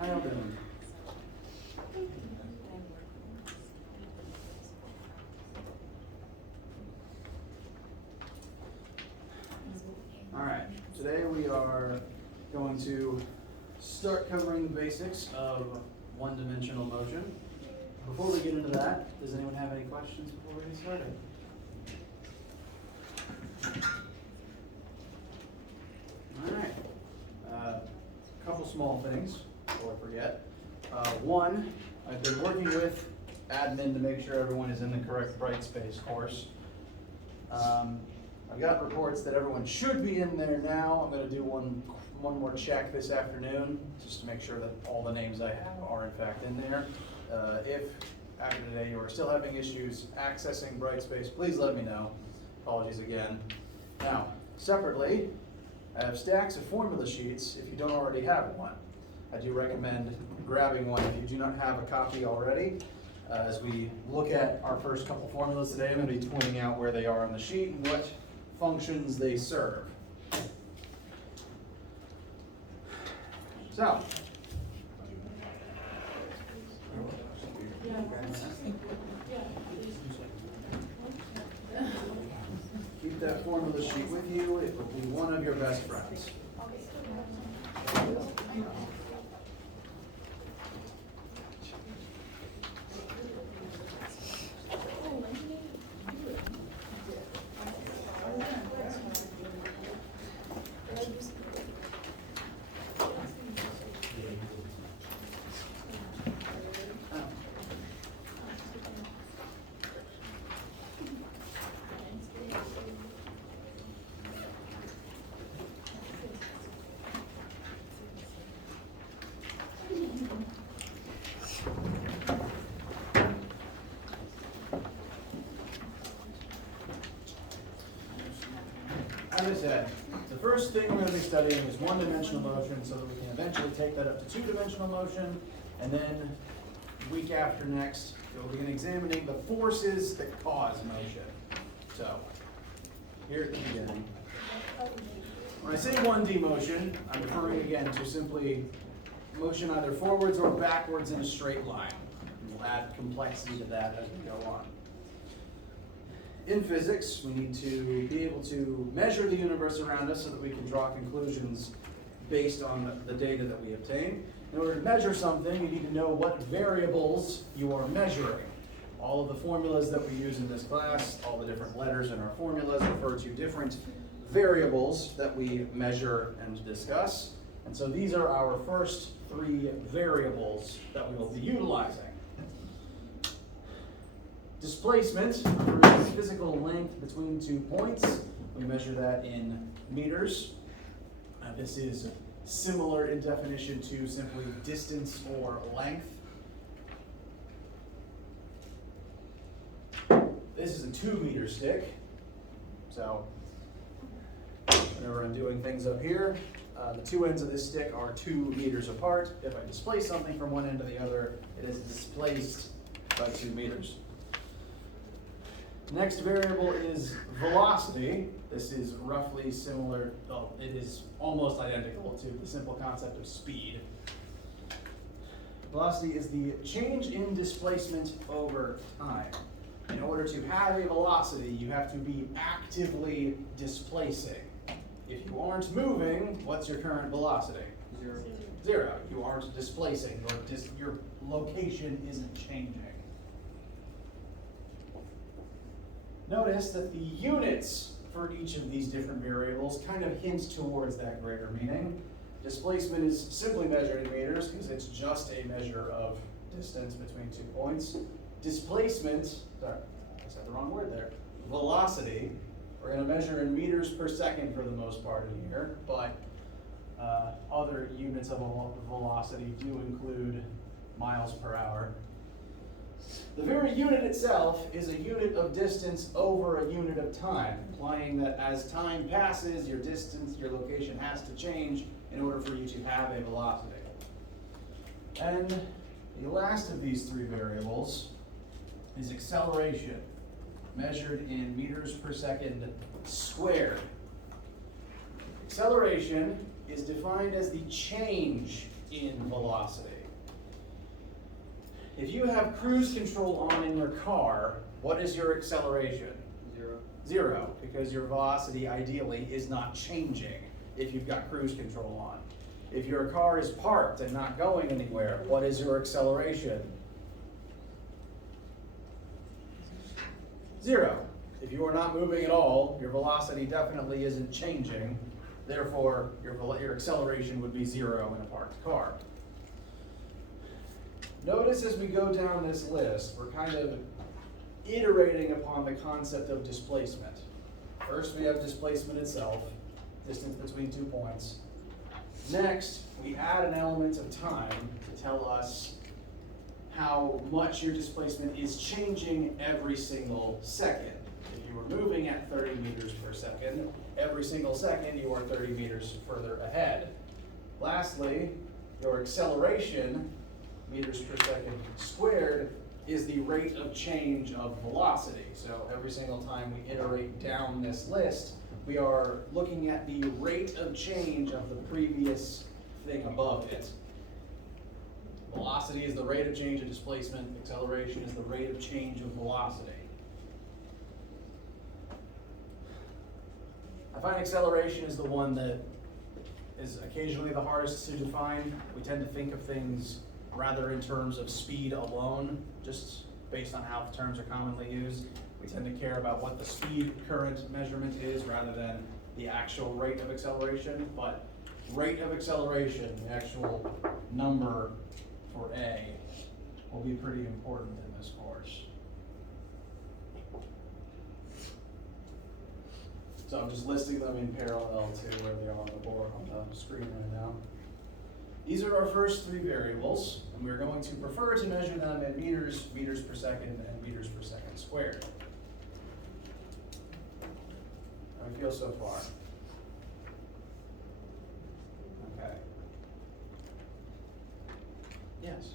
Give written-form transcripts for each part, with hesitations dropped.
How y'all doing? All right, today we are going to start covering the basics of one-dimensional motion. Before we get into that, does anyone have any questions before we get started? All right, a couple small things before I forget. One, I've been working with admin to make sure everyone is in the correct Brightspace course. I've got reports that everyone should be in there now. I'm going to do one more check this afternoon just to make sure that all the names I have are in fact in there. If after today you are still having issues accessing Brightspace, please let me know. Apologies again. Now, separately, I have stacks of formula sheets if you don't already have one. I do recommend grabbing one if you do not have a copy already. As we look at our first couple formulas today, I'm going to be pointing out where they are on the sheet and what functions they serve. So, keep that formula sheet with you. It will be one of your best friends. As I said, the first thing we're going to be studying is one-dimensional motion so that we can eventually take that up to two-dimensional motion, and then week after next, we'll begin examining the forces that cause motion. So, here at the beginning, when I say 1D motion, I'm referring again to simply motion either forwards or backwards in a straight line. We'll add complexity to that as we go on. In physics, we need to be able to measure the universe around us so that we can draw conclusions based on the data that we obtain. In order to measure something, you need to know what variables you are measuring. All of the formulas that we use in this class, all the different letters in our formulas refer to different variables that we measure and discuss. And so these are our first three variables that we will be utilizing. Displacement refers to physical length between 2 points. We measure that in meters. This is similar in definition to simply distance or length. This is a 2-meter stick. So whenever I'm doing things up here, the two ends of this stick are 2 meters apart. If I displace something from one end to the other, it is displaced by 2 meters. Next variable is velocity. This is roughly similar, well, it is almost identical to the simple concept of speed. Velocity is the change in displacement over time. In order to have a velocity, you have to be actively displacing. If you aren't moving, what's your current velocity? Zero. You aren't displacing, your location isn't changing. Notice that the units for each of these different variables kind of hint towards that greater meaning. Displacement is simply measured in meters because it's just a measure of distance between 2 points. Displacement, sorry, I said the wrong word there. Velocity, we're going to measure in meters per second for the most part in here, but other units of velocity do include miles per hour. The very unit itself is a unit of distance over a unit of time, implying that as time passes, your distance, your location has to change in order for you to have a velocity. And the last of these three variables is acceleration, measured in meters per second squared. Acceleration is defined as the change in velocity. velocity. If you have cruise control on in your car, what is your acceleration? 0. 0, because your velocity ideally is not changing if you've got cruise control on. If your car is parked and not going anywhere, what is your acceleration? 0. If you are not moving at all, your velocity definitely isn't changing. Therefore, your acceleration would be 0 in a parked car. Notice as we go down this list, we're kind of iterating upon the concept of displacement. First, we have displacement itself, distance between 2 points. Next, we add an element of time to tell us how much your displacement is changing every single second. If you were moving at 30 meters per second, every single second you are 30 meters further ahead. Lastly, your acceleration, meters per second squared, is the rate of change of velocity. So every single time we iterate down this list, we are looking at the rate of change of the previous thing above it. Velocity is the rate of change of displacement. Acceleration is the rate of change of velocity. I find acceleration is the one that is occasionally the hardest to define. We tend to think of things rather in terms of speed alone, just based on how the terms are commonly used. We tend to care about what the speed current measurement is rather than the actual rate of acceleration. But rate of acceleration, the actual number for A, will be pretty important in this course. So I'm just listing them in parallel to where they are on the board on the screen right now. These are our first 3 variables, and we're going to prefer to measure them in meters, meters per second, and meters per second squared. How do we feel so far? Okay. Yes?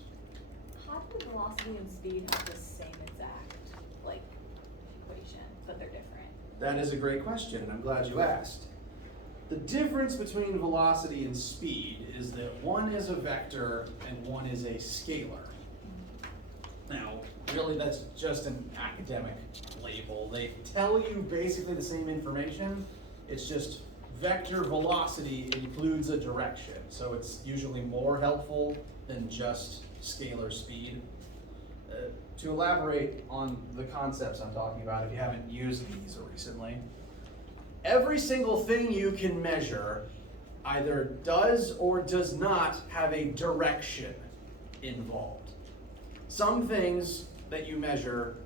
How do velocity and speed have the same exact, equation, but they're different? That is a great question, and I'm glad you asked. The difference between velocity and speed is that one is a vector and one is a scalar. Now, really that's just an academic label. They tell you basically the same information. It's just vector velocity includes a direction. So it's usually more helpful than just scalar speed. To elaborate on the concepts I'm talking about, if you haven't used these recently, every single thing you can measure either does or does not have a direction involved. Some things that you measure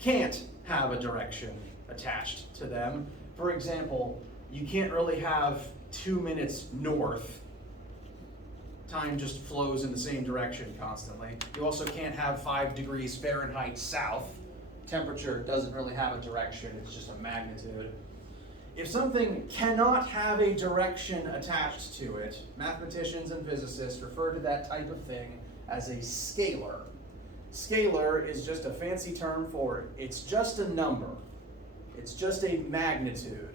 can't have a direction attached to them. For example, you can't really have 2 minutes north. Time just flows in the same direction constantly. You also can't have 5 degrees Fahrenheit south. Temperature doesn't really have a direction, it's just a magnitude. If something cannot have a direction attached to it, mathematicians and physicists refer to that type of thing as a scalar. Scalar is just a fancy term for it. It's just a number. It's just a magnitude.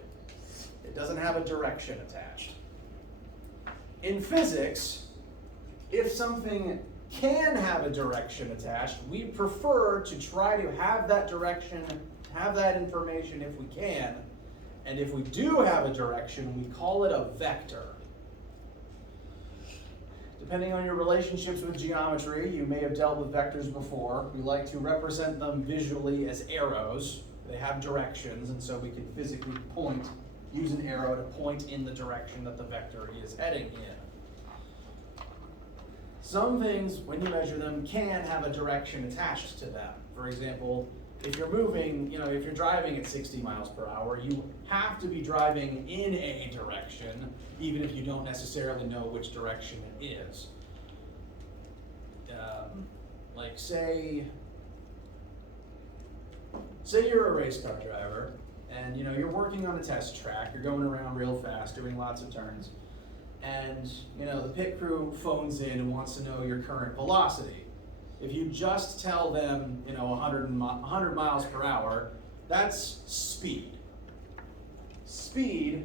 It doesn't have a direction attached. In physics, if something can have a direction attached, we prefer to try to have that direction, have that information if we can. And if we do have a direction, we call it a vector. Depending on your relationships with geometry, you may have dealt with vectors before. We like to represent them visually as arrows. They have directions, and so we can physically use an arrow to point in the direction that the vector is heading in. Some things, when you measure them, can have a direction attached to them. For example, if you're moving, if you're driving at 60 miles per hour, you have to be driving in a direction, even if you don't necessarily know which direction it is. Say you're a race car driver, and you're working on a test track, you're going around real fast, doing lots of turns, and the pit crew phones in and wants to know your current velocity. If you just tell them 100 miles per hour, that's speed. Speed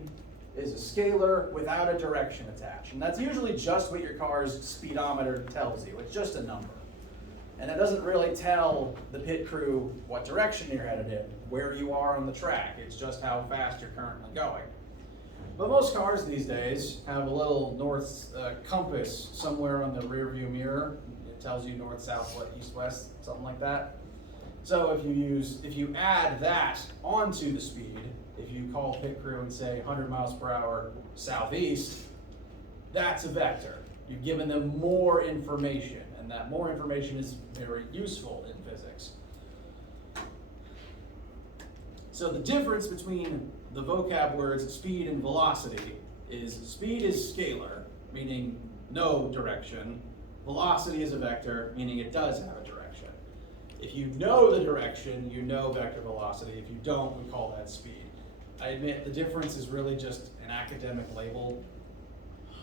is a scalar without a direction attached. And that's usually just what your car's speedometer tells you. It's just a number. And it doesn't really tell the pit crew what direction you're headed in, where you are on the track. It's just how fast you're currently going. But most cars these days have a little north compass somewhere on the rear view mirror. It tells you north, south, east, west, something like that. So if you add that onto the speed, if you call pit crew and say 100 miles per hour southeast, that's a vector. You've given them more information, and that more information is very useful in physics. So the difference between the vocab words speed and velocity is speed is scalar, meaning no direction. Velocity is a vector, meaning it does have a direction. If you know the direction, you know vector velocity. If you don't, we call that speed. I admit the difference is really just an academic label,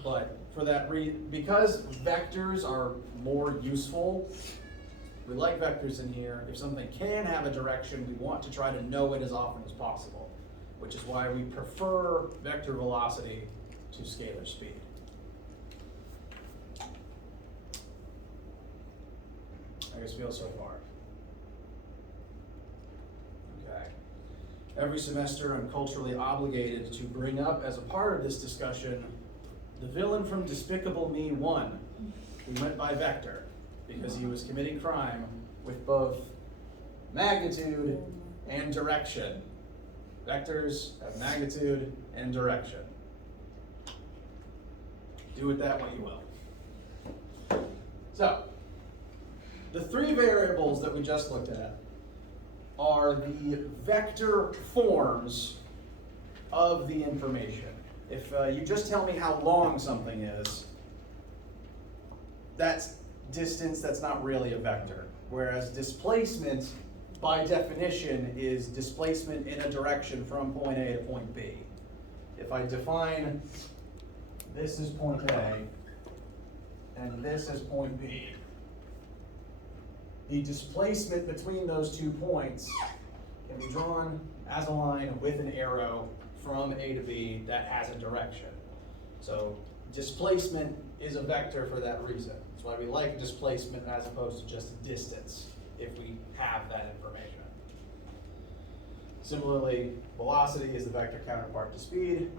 but for that because vectors are more useful, we like vectors in here. If something can have a direction, we want to try to know it as often as possible, which is why we prefer vector velocity to scalar speed. I guess feel so far. Okay. Every semester I'm culturally obligated to bring up as a part of this discussion the villain from Despicable Me 1, who went by Vector, because he was committing crime with both magnitude and direction. Vectors have magnitude and direction. Do with that what you will. So, the three variables that we just looked at are the vector forms of the information. If you just tell me how long something is, that's distance, that's not really a vector. Whereas displacement, by definition, is displacement in a direction from point A to point B. If I define this is point A and this is point B, the displacement between those 2 points can be drawn as a line with an arrow from A to B that has a direction. So displacement is a vector for that reason. That's why we like displacement as opposed to just distance if we have that information. Similarly, velocity is the vector counterpart to speed.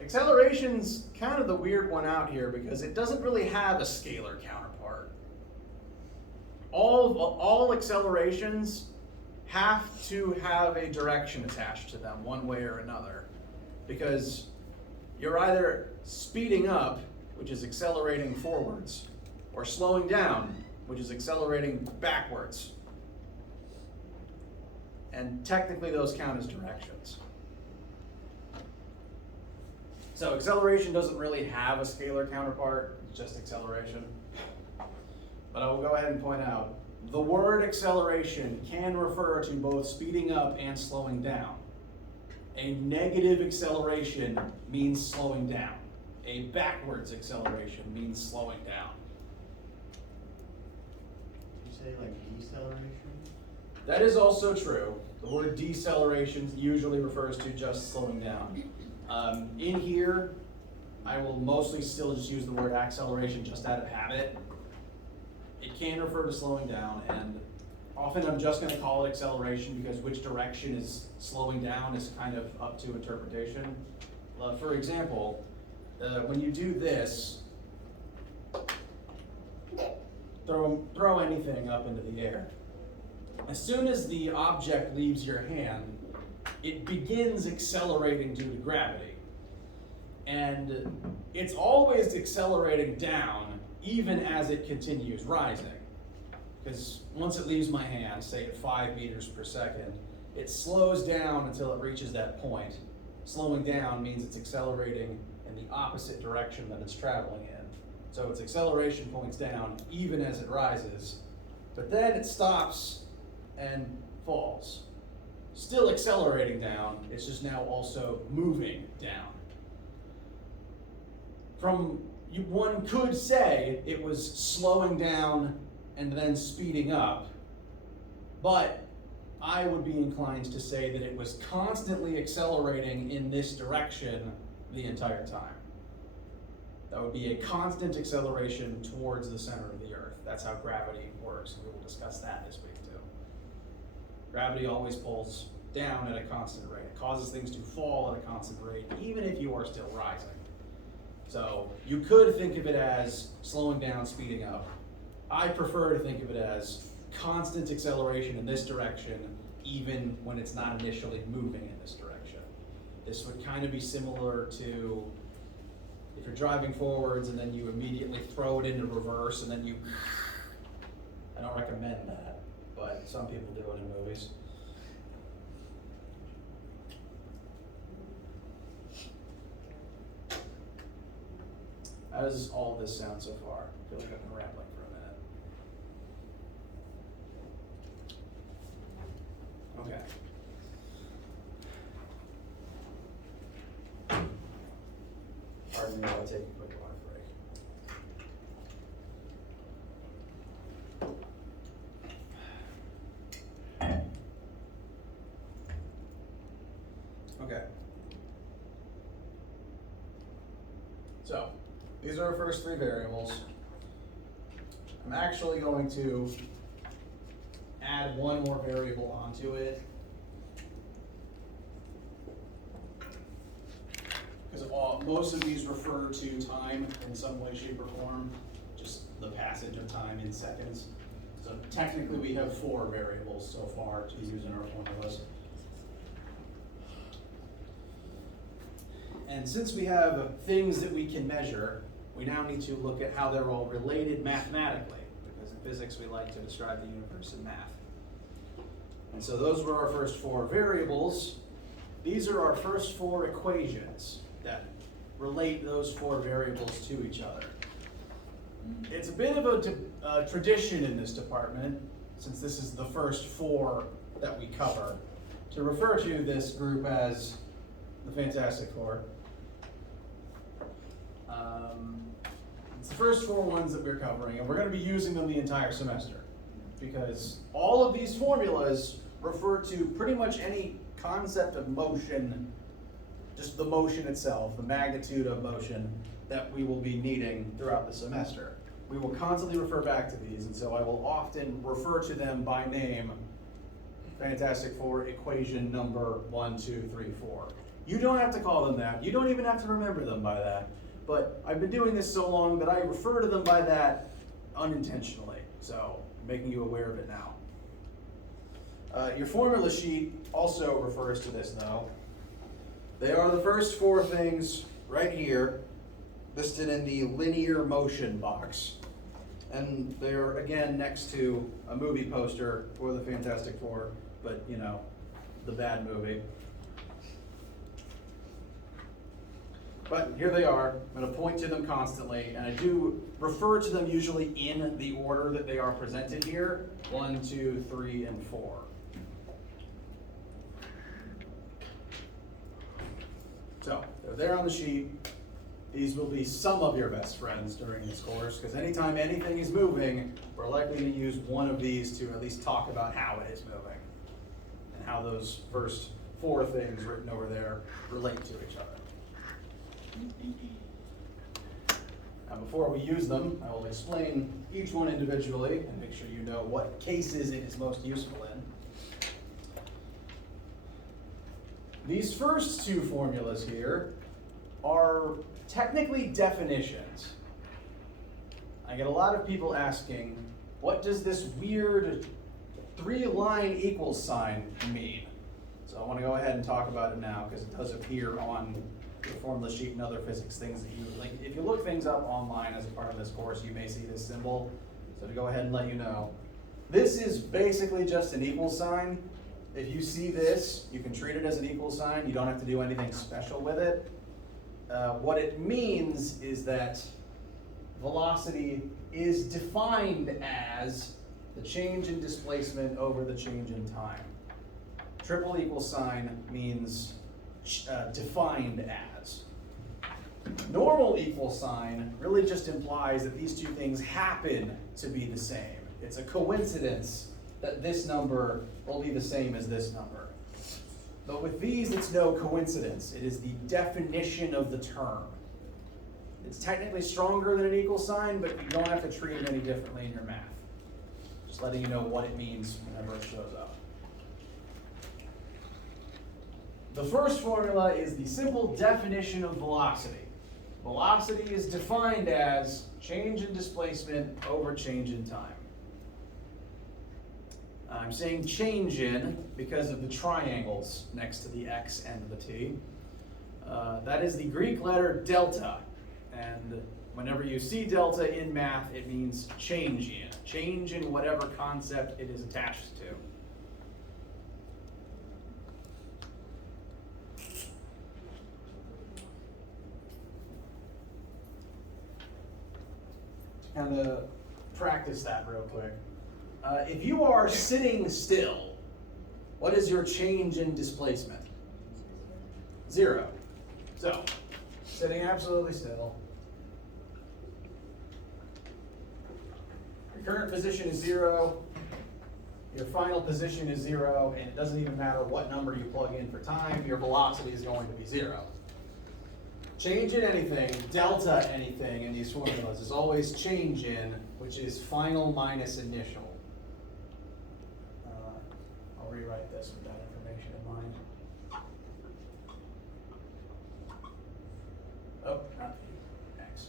Acceleration's kind of the weird one out here because it doesn't really have a scalar counterpart. All accelerations have to have a direction attached to them one way or another, because you're either speeding up, which is accelerating forwards, or slowing down, which is accelerating backwards. And technically those count as directions. So acceleration doesn't really have a scalar counterpart, it's just acceleration. But I will go ahead and point out, the word acceleration can refer to both speeding up and slowing down. A negative acceleration means slowing down. A backwards acceleration means slowing down. Did you say like deceleration? That is also true. The word deceleration usually refers to just slowing down. In here, I will mostly still just use the word acceleration just out of habit. It can refer to slowing down, and often I'm just going to call it acceleration because which direction is slowing down is kind of up to interpretation. For example, when you do this, throw anything up into the air. As soon as the object leaves your hand, it begins accelerating due to gravity. And it's always accelerating down even as it continues rising. Because once it leaves my hand, say at 5 meters per second, it slows down until it reaches that point. Slowing down means it's accelerating in the opposite direction that it's traveling in. So its acceleration points down even as it rises, but then it stops and falls. Still accelerating down, it's just now also moving down. One could say it was slowing down and then speeding up, but I would be inclined to say that it was constantly accelerating in this direction the entire time. That would be a constant acceleration towards the center of the Earth. That's how gravity works, and we will discuss that this week too. Gravity always pulls down at a constant rate. It causes things to fall at a constant rate, even if you are still rising. So you could think of it as slowing down, speeding up. I prefer to think of it as constant acceleration in this direction, even when it's not initially moving in this direction. This would kind of be similar to if you're driving forwards and then you immediately throw it into reverse and then I don't recommend that, but some people do it in movies. How does all this sound so far? I feel like I've been rambling for a minute. Okay. Pardon me while I take a quick water break. Okay. So, these are our first three variables. I'm actually going to add one more variable onto it. Because most of these refer to time in some way, shape, or form, just the passage of time in seconds. So technically we have 4 variables so far to use in our formulas. And since we have things that we can measure, we now need to look at how they're all related mathematically, because in physics we like to describe the universe in math. And so those were our first 4 variables. These are our first 4 equations that relate those 4 variables to each other. It's a bit of a tradition in this department, since this is the first 4 that we cover, to refer to this group as the Fantastic Four. It's the first 4 ones that we're covering, and we're going to be using them the entire semester, because all of these formulas refer to pretty much any concept of motion, just the motion itself, the magnitude of motion that we will be needing throughout the semester. We will constantly refer back to these, and so I will often refer to them by name. Fantastic Four equation number 1, 2, 3, 4. You don't have to call them that. You don't even have to remember them by that. But I've been doing this so long that I refer to them by that unintentionally. So I'm making you aware of it now. Your formula sheet also refers to this though. They are the first 4 things right here, listed in the linear motion box. And they're again next to a movie poster for the Fantastic Four, but you know, the bad movie. But here they are. I'm going to point to them constantly, and I do refer to them usually in the order that they are presented here, 1, 2, 3, and 4. So, they're there on the sheet. These will be some of your best friends during this course, because anytime anything is moving, we're likely to use one of these to at least talk about how it is moving, and how those first 4 things written over there relate to each other. Now before we use them, I will explain each one individually and make sure you know what cases it is most useful in. These first 2 formulas here are technically definitions. I get a lot of people asking, what does this weird 3-line equals sign mean? So I want to go ahead and talk about it now, because it does appear on the formula sheet and other physics things that you, like, if you look things up online as a part of this course, you may see this symbol. So to go ahead and let you know, this is basically just an equal sign. If you see this, you can treat it as an equal sign. You don't have to do anything special with it. What it means is that velocity is defined as the change in displacement over the change in time. Triple equal sign means defined as. Normal equal sign really just implies that these 2 things happen to be the same. It's a coincidence that this number will be the same as this number. But with these, it's no coincidence. It is the definition of the term. It's technically stronger than an equal sign, but you don't have to treat it any differently in your math. Just letting you know what it means whenever it shows up. The first formula is the simple definition of velocity. Velocity is defined as change in displacement over change in time. I'm saying change in because of the triangles next to the x and the t. That is the Greek letter delta. And whenever you see delta in math, it means change in. Change in whatever concept it is attached to. Kind of practice that real quick. If you are sitting still, what is your change in displacement? 0. So, sitting absolutely still. Your current position is 0. Your final position is 0, and it doesn't even matter what number you plug in for time, your velocity is going to be 0. Change in anything, delta anything in these formulas is always change in, which is final minus initial. I'll rewrite this with that information in mind. Oh, not X.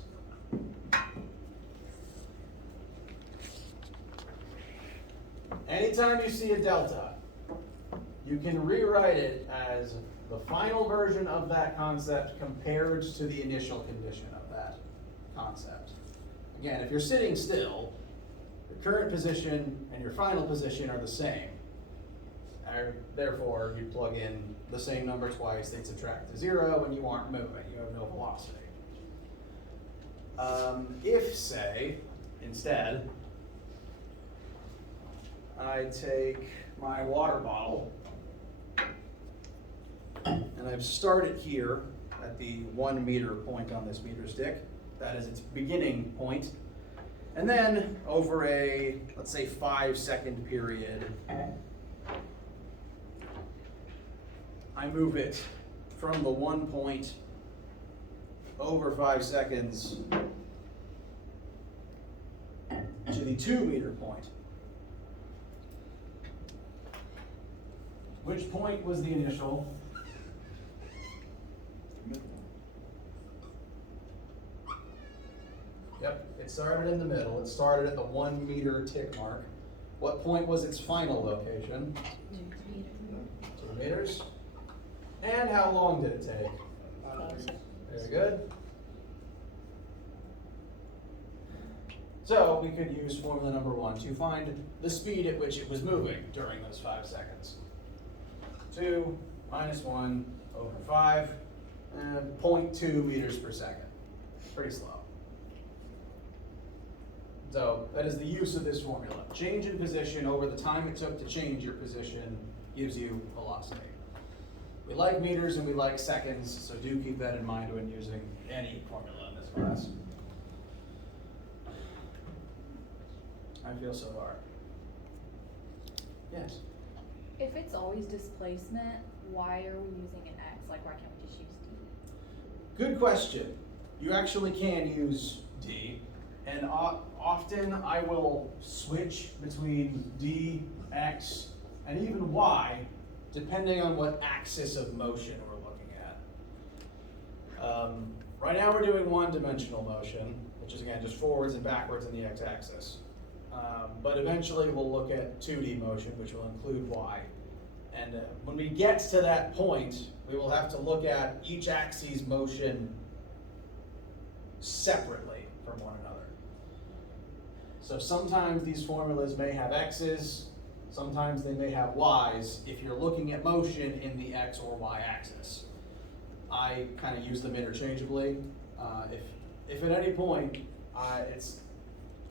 Anytime you see a delta, you can rewrite it as the final version of that concept compared to the initial condition of that concept. Again, if you're sitting still, your current position and your final position are the same. Therefore, you plug in the same number twice, they'd subtract to 0, and you aren't moving, you have no velocity. If, say, instead, I take my water bottle, and I've started here at the 1 meter point on this meter stick. That is its beginning point. And then over a, let's say, 5-second period, I move it from the 1 point over 5 seconds to the 2 meter point. Which point was the initial? Yep, it started in the middle. It started at the 1 meter tick mark. What point was its final location? 2 meters. And how long did it take? Very good. So we could use formula number 1 to find the speed at which it was moving during those 5 seconds. 2 minus 1 over 5, and 0.2 meters per second. Pretty slow. So that is the use of this formula. Change in position over the time it took to change your position gives you velocity. We like meters and we like seconds, so do keep that in mind when using any formula in this class. I feel so far. Yes? If it's always displacement, why are we using an X? Like, why can't we just use D? Good question. You actually can use D, and often I will switch between D, X, and even Y, depending on what axis of motion we're looking at. Right now we're doing one-dimensional motion, which is again just forwards and backwards in the x-axis. But eventually we'll look at 2D motion, which will include Y. And when we get to that point, we will have to look at each axis motion separately from one another. So sometimes these formulas may have X's, sometimes they may have Y's if you're looking at motion in the X or Y axis. I kind of use them interchangeably. If at any point it's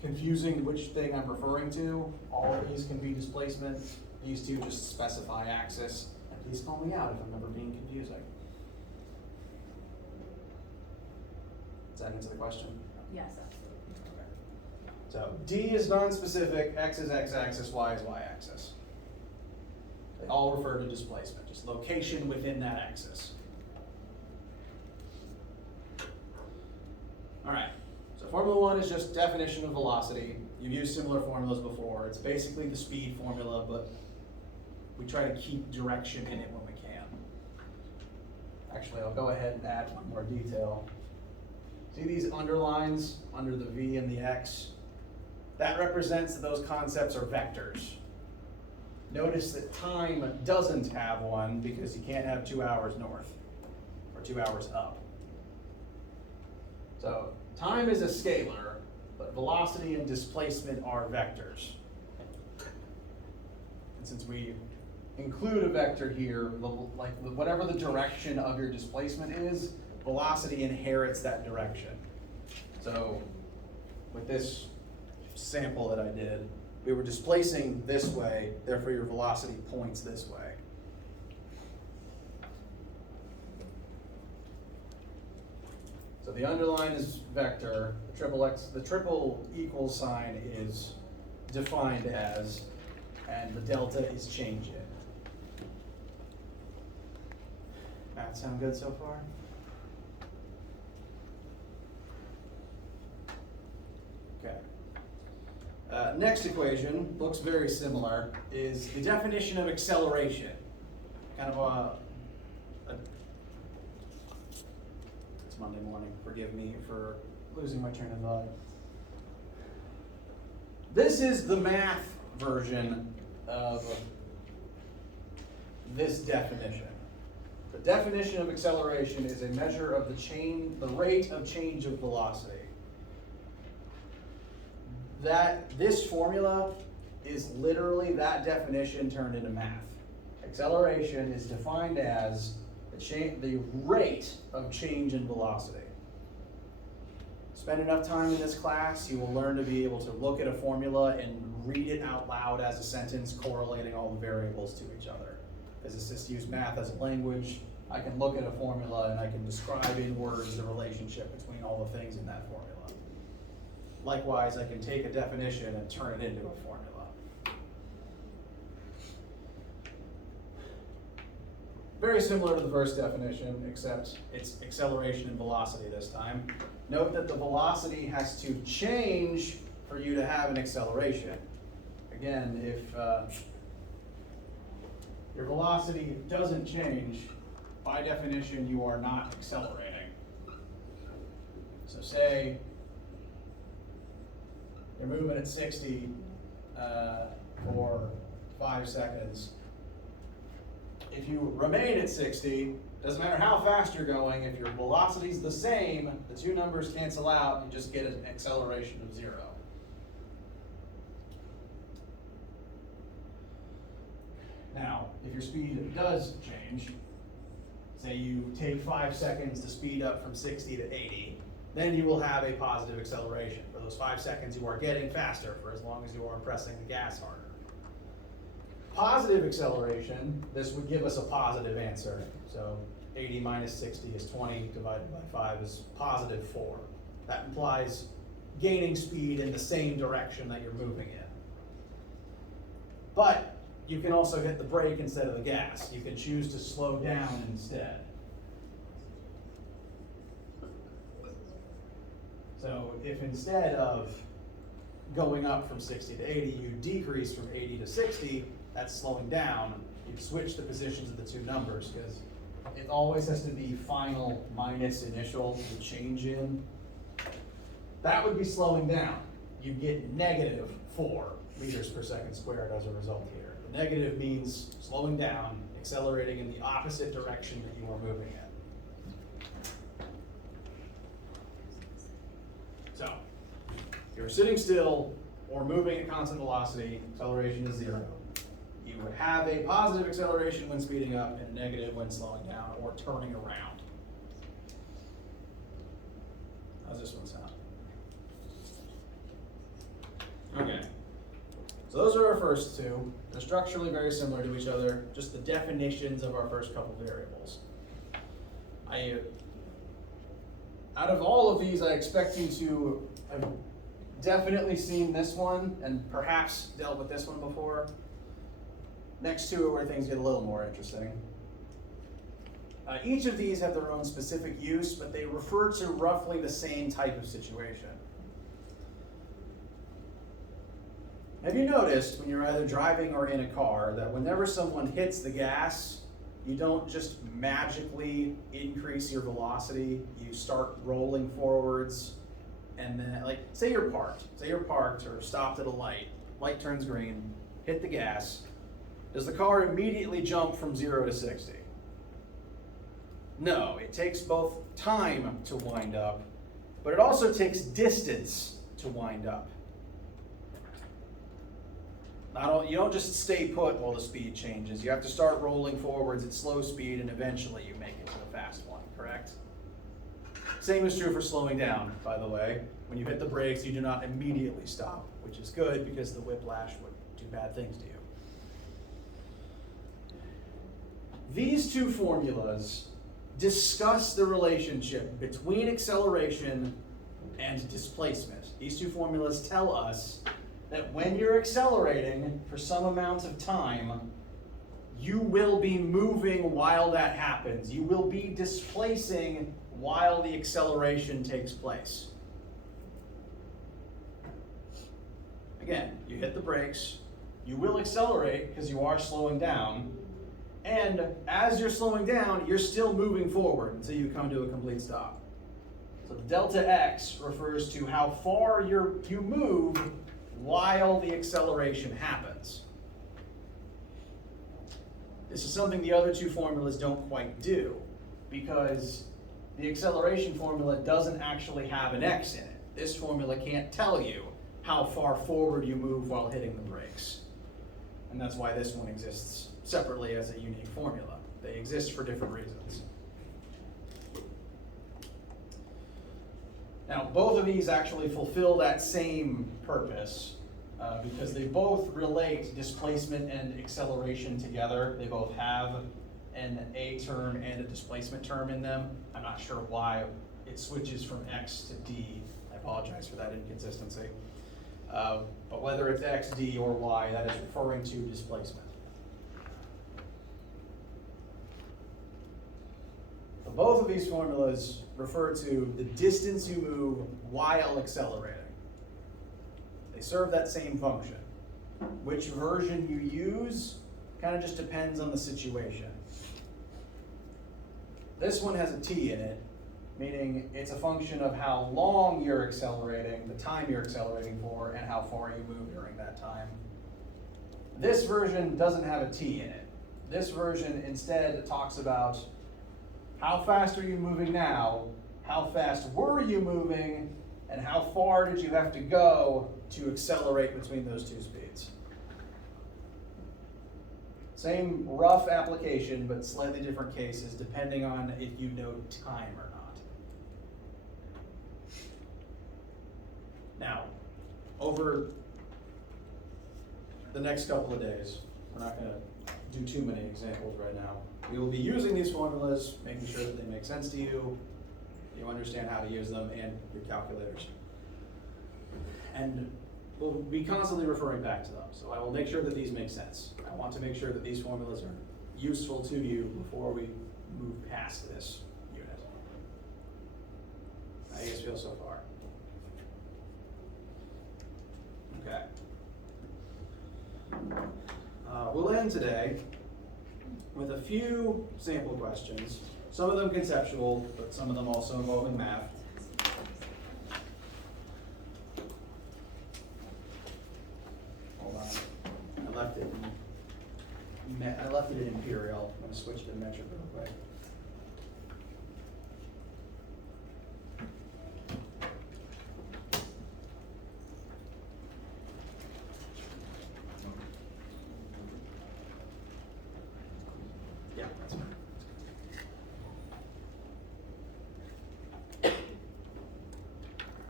confusing which thing I'm referring to, all of these can be displacement. These two just specify axis. And please call me out if I'm ever being confusing. Does that answer the question? Yes, absolutely. Okay. So D is non-specific, X is x-axis, Y is y-axis. They all refer to displacement, just location within that axis. All right, so Formula 1 is just definition of velocity. You've used similar formulas before. It's basically the speed formula, but we try to keep direction in it when we can. Actually, I'll go ahead and add one more detail. See these underlines under the V and the X? That represents that those concepts are vectors. Notice that time doesn't have one because you can't have 2 hours north or 2 hours up. So time is a scalar, but velocity and displacement are vectors. And since we include a vector here, like whatever the direction of your displacement is, velocity inherits that direction. So with this sample that I did, we were displacing this way, therefore your velocity points this way. So the underline is vector, the triple equal sign is defined as, and the delta is change in. That sound good so far? Okay. Next equation looks very similar, is the definition of acceleration. Kind of it's Monday morning, forgive me for losing my train of thought. This is the math version of this definition. The definition of acceleration is a measure of the rate of change of velocity. This formula is literally that definition turned into math. Acceleration is defined as the rate of change in velocity. Spend enough time in this class, you will learn to be able to look at a formula and read it out loud as a sentence, correlating all the variables to each other. Physicists use math as a language. I can look at a formula and I can describe in words the relationship between all the things in that formula. Likewise, I can take a definition and turn it into a formula. Very similar to the first definition, except it's acceleration and velocity this time. Note that the velocity has to change for you to have an acceleration. Again, if your velocity doesn't change, by definition, you are not accelerating. So say you're moving at 60 for 5 seconds. If you remain at 60, doesn't matter how fast you're going, if your velocity is the same, the two numbers cancel out, you just get an acceleration of 0. Now, if your speed does change, say you take 5 seconds to speed up from 60 to 80, then you will have a positive acceleration. For those 5 seconds, you are getting faster for as long as you are pressing the gas harder. Positive acceleration, this would give us a positive answer. So 80 minus 60 is 20, divided by 5 is positive 4. That implies gaining speed in the same direction that you're moving in. But you can also hit the brake instead of the gas. You can choose to slow down instead. So if instead of going up from 60 to 80, you decrease from 80 to 60, that's slowing down. You switch the positions of the two numbers because it always has to be final minus initial to change in. That would be slowing down. You get negative 4 meters per second squared as a result here. The negative means slowing down, accelerating in the opposite direction that you are moving in. So, if you're sitting still or moving at constant velocity, acceleration is 0. You would have a positive acceleration when speeding up and a negative when slowing down or turning around. How's this one sound? Okay. So those are our first two. They're structurally very similar to each other, just the definitions of our first couple variables. Out of all of these, I expect you to definitely seen this one and perhaps dealt with this one before. Next to it where things get a little more interesting. Each of these have their own specific use, but they refer to roughly the same type of situation. Have you noticed when you're either driving or in a car that whenever someone hits the gas, you don't just magically increase your velocity, you start rolling forwards, and then, like, say you're parked or stopped at a light turns green, hit the gas, does the car immediately jump from 0 to 60? No, it takes both time to wind up, but it also takes distance to wind up. You don't just stay put while the speed changes. You have to start rolling forwards at slow speed, and eventually you make it to the fast one, correct? Same is true for slowing down, by the way. When you hit the brakes, you do not immediately stop, which is good because the whiplash would do bad things to you. These two formulas discuss the relationship between acceleration and displacement. These two formulas tell us that when you're accelerating for some amount of time, you will be moving while that happens. You will be displacing while the acceleration takes place. Again, you hit the brakes, you will accelerate because you are slowing down, and as you're slowing down, you're still moving forward until you come to a complete stop. So delta x refers to how far you move while the acceleration happens. This is something the other two formulas don't quite do, because the acceleration formula doesn't actually have an x in it. This formula can't tell you how far forward you move while hitting the brakes. And that's why this one exists separately as a unique formula. They exist for different reasons. Now, both of these actually fulfill that same purpose because they both relate displacement and acceleration together. They both have an A term and a displacement term in them. I'm not sure why it switches from X to D. I apologize for that inconsistency. But whether it's X, D, or Y, that is referring to displacement. So both of these formulas refer to the distance you move while accelerating. They serve that same function. Which version you use kind of just depends on the situation. This one has a T in it, meaning it's a function of how long you're accelerating, the time you're accelerating for, and how far you move during that time. This version doesn't have a T in it. This version instead talks about how fast are you moving now, how fast were you moving, and how far did you have to go to accelerate between those two speeds. Same rough application, but slightly different cases depending on if you know time or not. Now, over the next couple of days, we're not going to do too many examples right now. We will be using these formulas, making sure that they make sense to you, you understand how to use them, and your calculators. And we'll be constantly referring back to them. So I will make sure that these make sense. I want to make sure that these formulas are useful to you before we move past this unit. How do you guys feel so far? Okay. We'll end today with a few sample questions. Some of them conceptual, but some of them also involving math. Hold on. I left it in Imperial. I'm going to switch to metric real quick. Yeah, that's fine.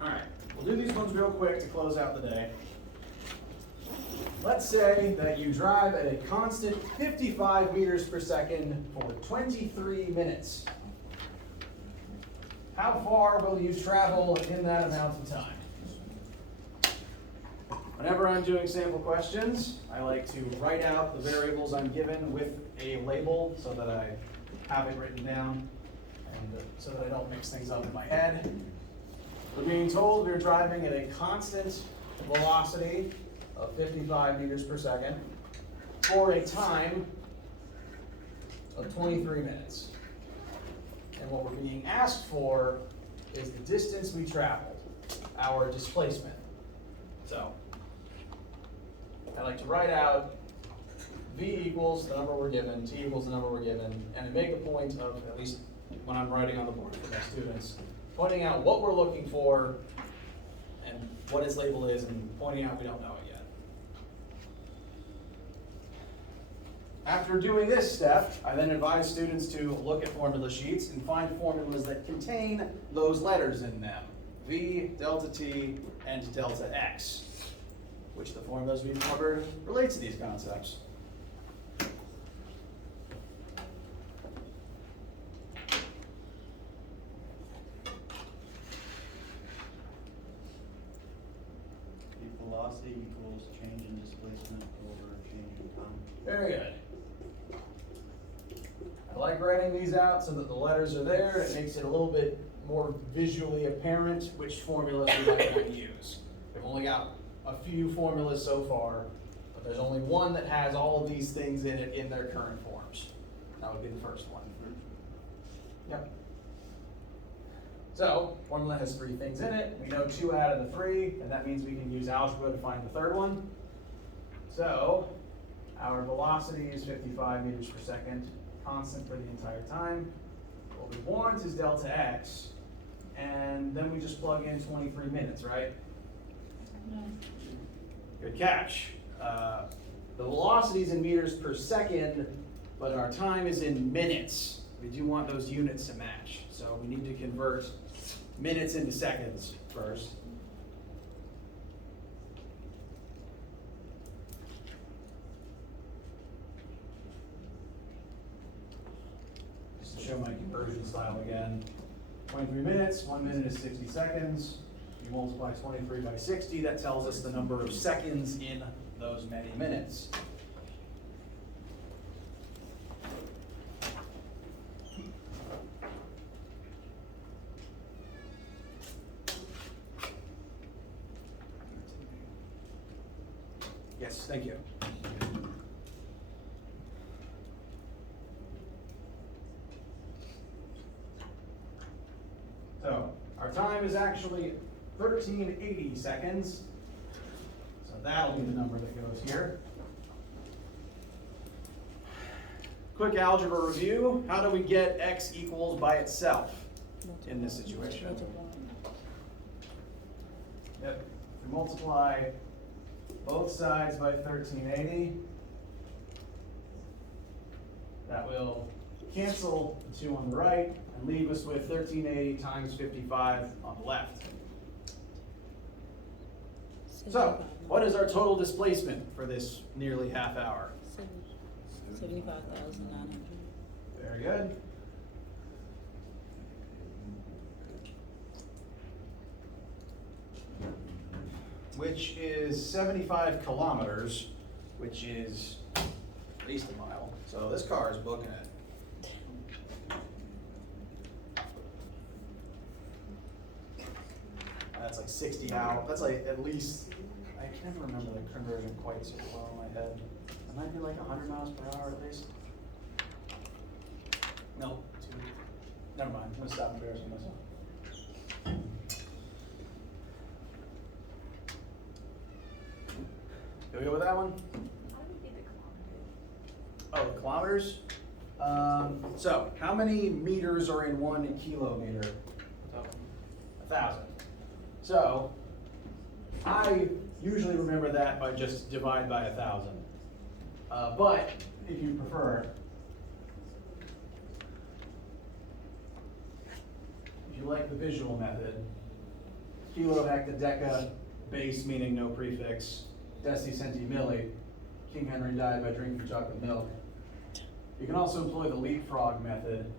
All right, we'll do these ones real quick to close out the day. Let's say that you drive at a constant 55 meters per second for 23 minutes. How far will you travel in that amount of time? Whenever I'm doing sample questions, I like to write out the variables I'm given with a label so that I have it written down and so that I don't mix things up in my head. We're being told we're driving at a constant velocity of 55 meters per second for a time of 23 minutes. And what we're being asked for is the distance we traveled, our displacement. So I like to write out v equals the number we're given, t equals the number we're given, and make a point of, at least when I'm writing on the board for my students, pointing out what we're looking for and what its label is, and pointing out we don't know it yet. After doing this step, I then advise students to look at formula sheets and find formulas that contain those letters in them, v, delta t, and delta x, which the formulas we've covered relate to these concepts. The velocity equals change in displacement over change in time. Very good. I like writing these out so that the letters are there. It makes it a little bit more visually apparent which formulas we might want to use. We've only got a few formulas so far, but there's only one that has all of these things in it in their current forms. That would be the first one. Yep. So, formula has 3 things in it. We know 2 out of the 3, and that means we can use algebra to find the third one. So, our velocity is 55 meters per second, constant for the entire time. What we want is delta x, and then we just plug in 23 minutes, right? No. Good catch. The velocity is in meters per second, but our time is in minutes. We do want those units to match, so we need to convert minutes into seconds first. Just to show my conversion style again. 23 minutes, 1 minute is 60 seconds. You multiply 23 by 60, that tells us the number of seconds in those many minutes. Yes, thank you. So, our time is actually 1380 seconds. So that'll be the number that goes here. Quick algebra review. How do we get x equals by itself in this situation? Yep. We multiply both sides by 1380. That will cancel the 2 on the right and leave us with 1380 times 55 on the left. So, what is our total displacement for this nearly half hour? 75,900. Very good. Which is 75 kilometers, which is at least a mile. So this car is booking it. That's like 60 out. That's like at least, I can never remember the conversion quite so well in my head. It might be like 100 miles per hour at least. No, 2. Never mind. I'm gonna stop embarrassing myself. Can we go with that one? How do we get the kilometers? Oh, the kilometers? So, how many meters are in 1 kilometer? 1,000. So, I usually remember that by just divide by 1,000. But, if you prefer, if you like the visual method, kilo, hecta, deca, base meaning no prefix, deci, centi, milli, King Henry died by drinking chocolate milk. You can also employ the leapfrog method.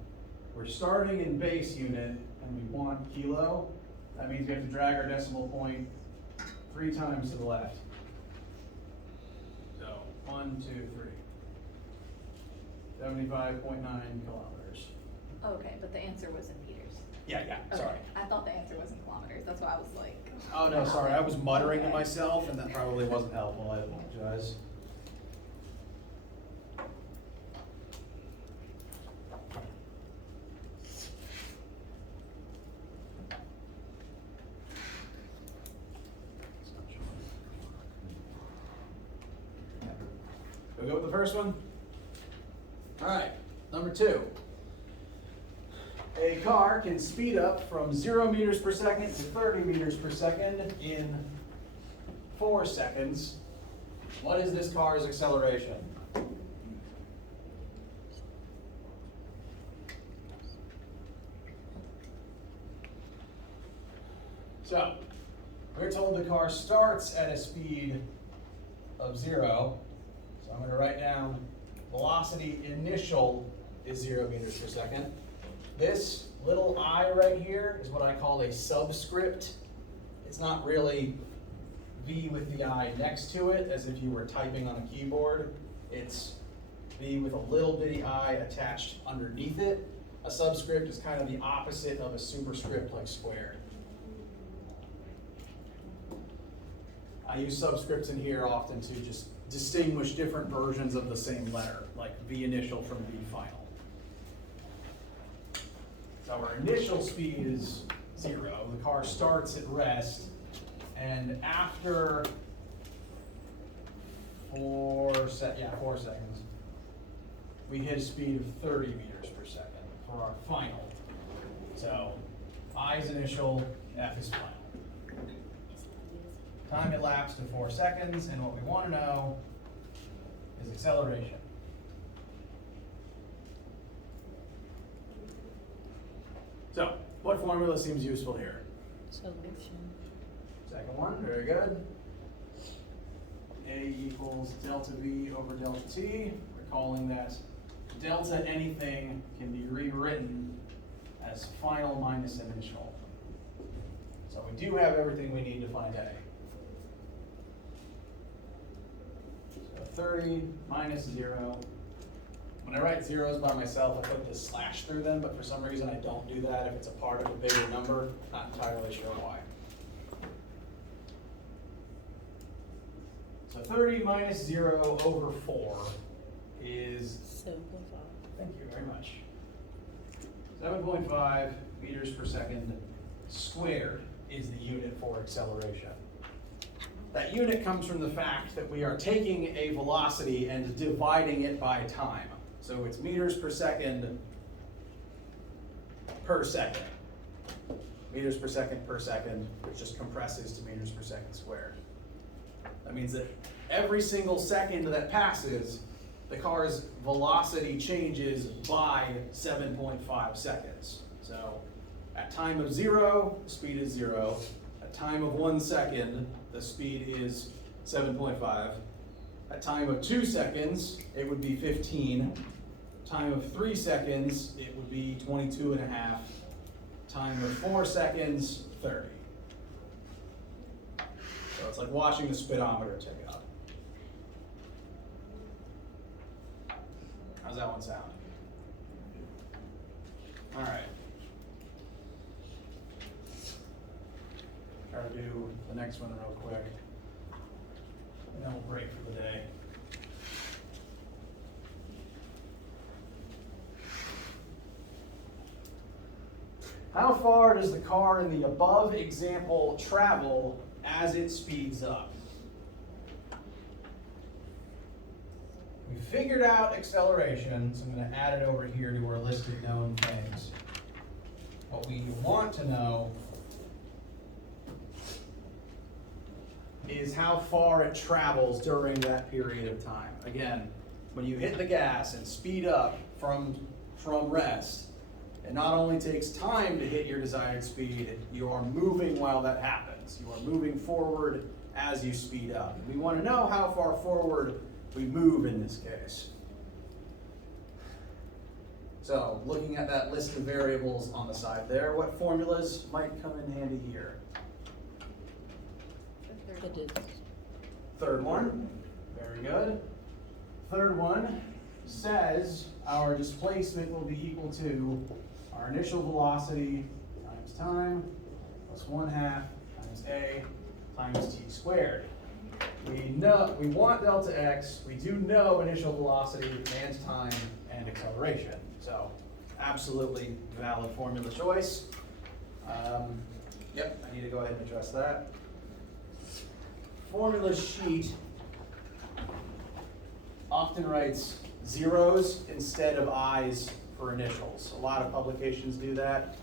We're starting in base unit and we want kilo. That means we have to drag our decimal point 3 times to the left. 1, 2, 3. 75.9 kilometers. Okay, but the answer was in meters. Yeah, Okay. sorry. I thought the answer was in kilometers, that's why I was like. Oh, no, sorry, I was muttering to Okay. myself, and that probably wasn't helpful, I apologize. We'll go with the first one? All right, number 2. A car can speed up from 0 meters per second to 30 meters per second in 4 seconds. What is this car's acceleration? So, we're told the car starts at a speed of 0. So I'm going to write down velocity initial is 0 meters per second. This little I right here is what I call a subscript. It's not really V with the I next to it, as if you were typing on a keyboard. It's V with a little bitty I attached underneath it. A subscript is kind of the opposite of a superscript, like squared. I use subscripts in here often to just distinguish different versions of the same letter, like V initial from V final. So our initial speed is 0. The car starts at rest, and after 4 seconds, we hit a speed of 30 meters per second for our final. So I is initial, F is final. Time elapsed to 4 seconds, and what we want to know is acceleration. So, what formula seems useful here? Solution. Second one, very good. A equals delta V over delta T. We're calling that delta anything can be rewritten as final minus initial. So we do have everything we need to find A. So 30 minus 0. When I write zeros by myself, I put this slash through them, but for some reason I don't do that if it's a part of a bigger number. Not entirely sure why. So 30 minus 0 over 4 is, Simplify. thank you very much, 7.5 meters per second squared is the unit for acceleration. That unit comes from the fact that we are taking a velocity and dividing it by time. So it's meters per second, meters per second, which just compresses to meters per second squared. That means that every single second that passes, the car's velocity changes by 7.5 seconds. So at time of 0, the speed is 0. At time of 1 second, the speed is 7.5. At time of 2 seconds, it would be 15. Time of 3 seconds, it would be 22.5. Time of 4 seconds, 30. So it's like watching the speedometer tick up. How's that one sound? All right. Try to do the next one real quick, and then we'll break for the day. How far does the car in the above example travel as it speeds up? We figured out acceleration, so I'm going to add it over here to our list of known things. What we want to know is how far it travels during that period of time. Again, when you hit the gas and speed up from rest, it not only takes time to hit your desired speed, you are moving while that happens. You are moving forward as you speed up. We want to know how far forward we move in this case. So, looking at that list of variables on the side there, what formulas might come in handy here? The distance. Third one, very good. Third one says our displacement will be equal to our initial velocity times time plus 1/2 times a times t squared. We want delta x, we do know initial velocity and time and acceleration. So absolutely valid formula choice. Yep, I need to go ahead and address that. Formula sheet often writes zeros instead of i's for initials. A lot of publications do that.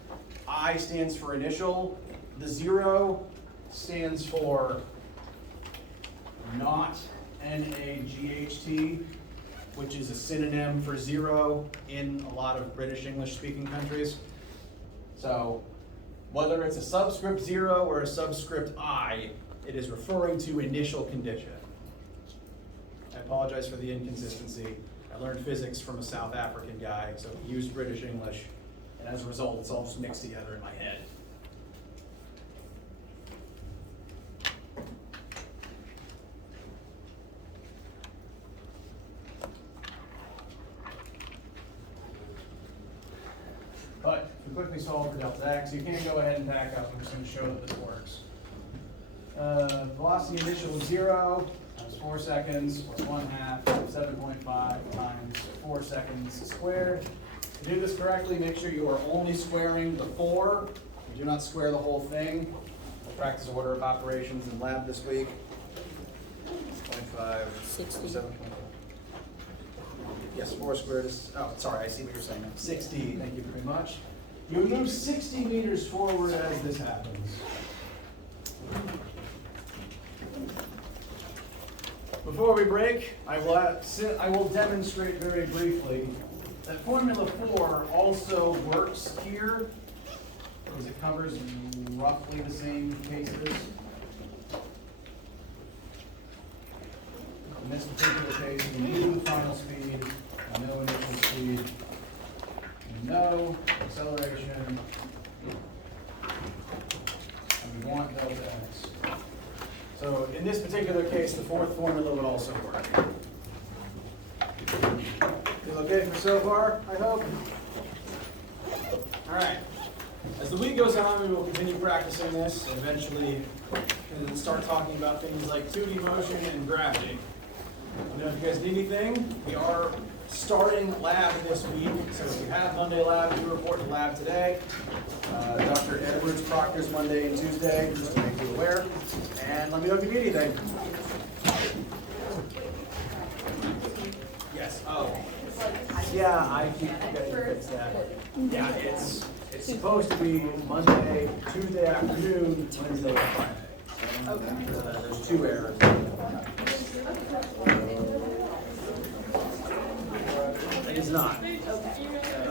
I stands for initial. The 0 stands for not N-A-G-H-T, which is a synonym for 0 in a lot of British English-speaking countries. So whether it's a subscript 0 or a subscript I, it is referring to initial condition. I apologize for the inconsistency. I learned physics from a South African guy, so he used British English, and as a result, it's all just mixed together in my head. But if we quickly solve for delta x, you can go ahead and back up. I'm just going to show that this works. Velocity initial is 0 times 4 seconds plus 1/2 7.5 times 4 seconds squared. To do this correctly, make sure you are only squaring the 4. You do not square the whole thing. We'll practice order of operations in lab this week. 0.5, 60. 7.5. Yes, 4 squared is, oh, sorry, I see what you're saying now. 60, thank you very much. You move 60 meters forward as this happens. Before we break, I will demonstrate very briefly that Formula 4 also works here, because it covers roughly the same cases. In this particular case, we need final speed, no initial speed, no acceleration, and we want delta x. So in this particular case, the fourth formula would also work. Feel okay for so far, I hope? All right. As the week goes on, we will continue practicing this, and eventually start talking about things like 2D motion and gravity. You know, if you guys need anything, we are starting lab this week, so if you have Monday lab, do report to lab today. Dr. Edwards proctors Monday and Tuesday, just to make you aware. And let me know if you need anything. Yes. Oh. Yeah, I keep forgetting to fix that. Yeah, it's supposed to be Monday, Tuesday afternoon, Wednesday, and Friday. Okay. There's 2 errors. It is not.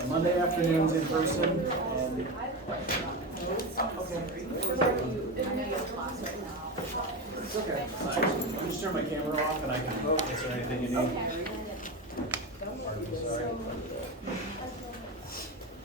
Monday afternoons in person. And okay. It's okay. I'll just turn my camera off and I can vote. Is there anything you need? Sorry.